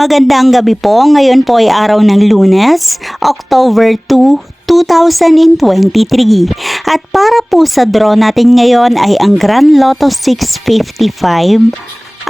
Magandang gabi po. Ngayon po ay araw ng Lunes, October 2, 2023. At para po sa draw natin ngayon ay ang Grand Lotto 655,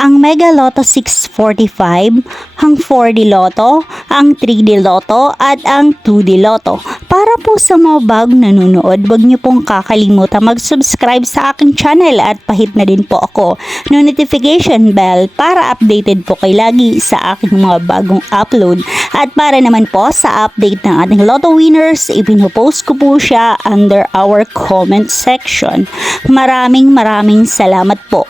ang Mega Lotto 645, ang 4D Lotto, ang 3D Lotto at ang 2D Lotto. Para po sa mga bagong nanonood, huwag niyo pong kakalimutan mag-subscribe sa aking channel at pahit na din po ako ng notification bell para updated po kayo lagi sa aking mga bagong upload. At para naman po sa update ng ating Lotto winners, ipinopost ko po siya under our comment section. Maraming salamat po.